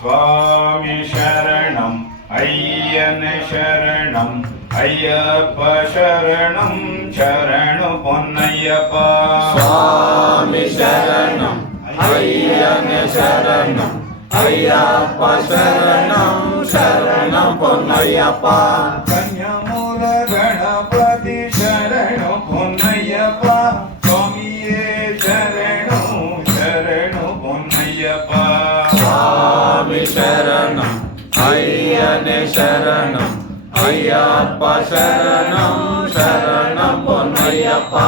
சுவாமி சரணம் ஐயன் சரணம் ஐயப்ப சரணம் சரணு பொன்னையப்பா. சுவாமி சரணம் ஐயன் சரணம் ஐயப்ப சரணம் சரணம் பொன்னையப்பா. கன்யமூல கணபதி சரணு பொன்னையப்பா. சுவாமியே சரணு சரணு பொன்னையப்பா. சுவாமி சரணம் ஐயன் சரணம் ஐயப்ப சரணம் சரணம் பொன்னையப்பா.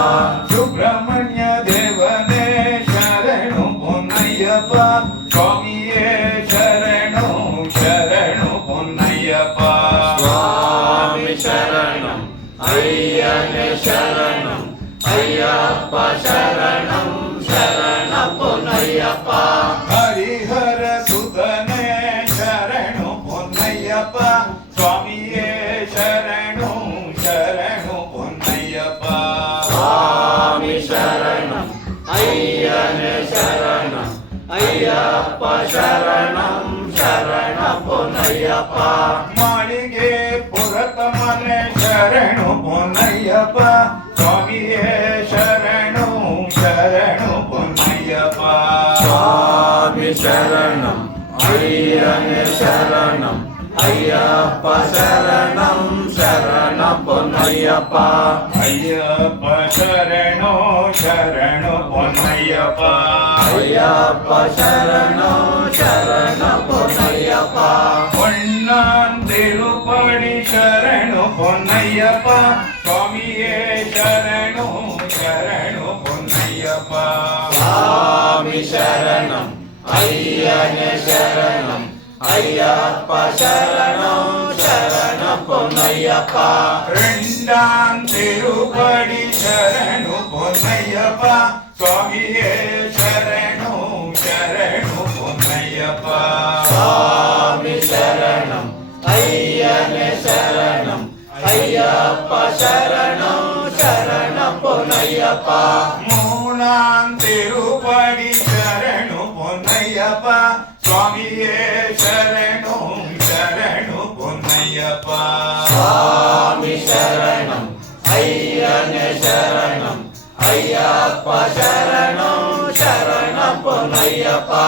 சுப்பிரமணிய தேவனே சரணு பொன்னையப்பா. சுவாமியே சரணு சரணு பொன்னையப்பா. சுவாமி சரணம் ஐயன் சரணம் ஐயப்ப சரணம் சரணம் பொன்னையப்பா. ஹரிஹர சுதனே சரணு பொன்னையப்பா. சுவாமியே சரணு சரணு பொன்னையப்பா. சுவாமி சரணம் ஐயன் சரணம் ஐயப்ப சரணம் சரணம் பொன்னையப்பா. மாளிகே புரத்தமனே சரணு பொன்னையப்பா. சுவாமியே சரணு சரணு பொன்னையப்பா. சுவாமி சரணம் ஐயன் சரணம் ஐயப்ப சரணம் சரணம் பொன்னையப்பா. ஐயப்ப சரணோ சரணு பொன்னையப்பா. ஐயப்ப சரணம் சரணம் பொன்னையப்பா. பொன்னான் திருப்படி சரணு பொன்னையப்பா. சுவாமியே சரணு சரணு பொன்னையப்பா. சுவாமி சரணம் ஐயன் சரணம் ஐயப்ப சரணம் சரணம் பொன்னையப்பா. ரெண்டாம் திருப்படி சரணு பொன்னையப்பா. சுவாமியே சரணு சரணு பொன்னையப்பா. சுவாமி சரணம் ஐயன் சரணம் ஐயப்ப சரணம் சரணம் பொன்னையப்பா. மூணாம் திருப்படி சரணு பொன்னையப்பா. சுவாமியே சரணு சரணு பொன்னையப்பா. சுவாமி சரணம் ஐயன் சரணம் ஐயப்ப சரணம் சரணம் பொன்னையப்பா.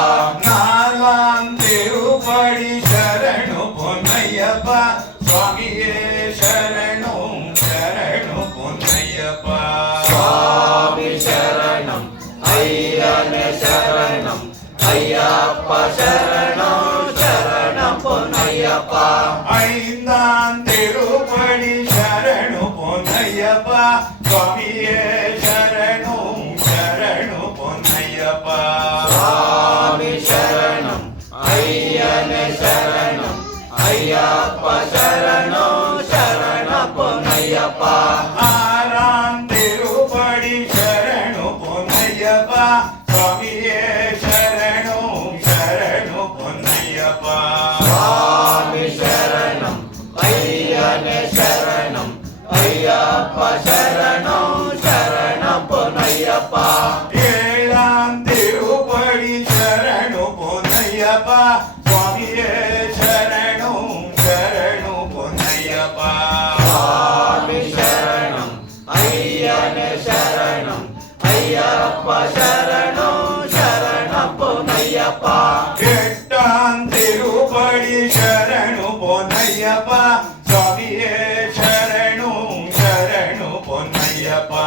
நாலாம் திருப்படி சரணு பொன்னையப்பா. சுவாமியே சரணு சரணு பொன்னையப்பா. சுவாமி சரணம் ஐயன் சரணம் ஐயப்ப சரணம் சரணம் பொன்னையப்பா. ஐந்தாம் திருப்படி சரணு பொன்னையப்பா. சுவாமியே சரணு சரணு பொன்னையப்பா. சுவாமி சரணம் ஐயன் சரணம் ஐயப்ப சரணம் சரணம் பொன்னையப்பா. ஆறாம் திருப்படி சரணு பொன்னையப்பா. சுவாமியே சரணு சரணு பொன்னையப்பா. சுவாமி சரணம் ஐயன் சரணம் ஐயப்ப சரணம் சரணம் பொன்னையப்பா. ஏழாம் திருப்படி சரணு பொன்னையப்பா. சுவாமியே சரணு சரணு பொன்னையப்பா. சுவாமி சரணம் ஐயன் சரணம் ஐயப்ப சரணம் சரணம் பொன்னையப்பா. எட்டாம் திருப்படி சரணு பொன்னையப்பா. சுவாமியே சரணு சரணு பொன்னையப்பா.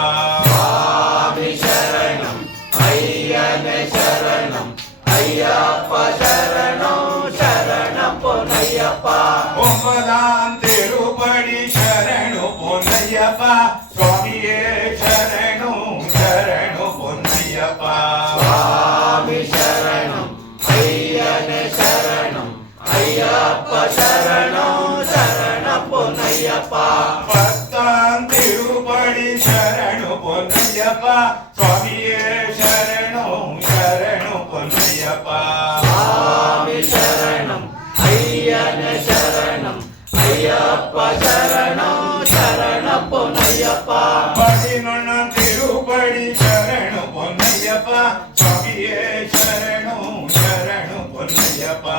சுவாமி சரணம் ஐயன் சரணம் ஐயப்ப சரணம் சரணம் பொன்னையப்பா. ஒன்பதாம் திருப்படி சரணு பொன்னையப்பா. சுவாமியே சரணு சரணு பொன்னையப்பா. சுவாமி சரணம் ஐயன் சரணம் ஐயப்ப சரணம் சரணம் பொன்னையப்பா. பத்தாம் திருப்படி சரணு பொன்னையப்பா. சுவாமியே சரணு சரணு பொன்னையப்பா. சுவாமி சரணம் ஐயன் சரணம் ஐயப்ப சரணம் சரணம் பொன்னையப்பா. 11 திருப்படி சரணு பொன்னையப்பா. சுவாமியே சரணு சரணு பொன்னையப்பா.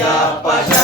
ஐயப்ப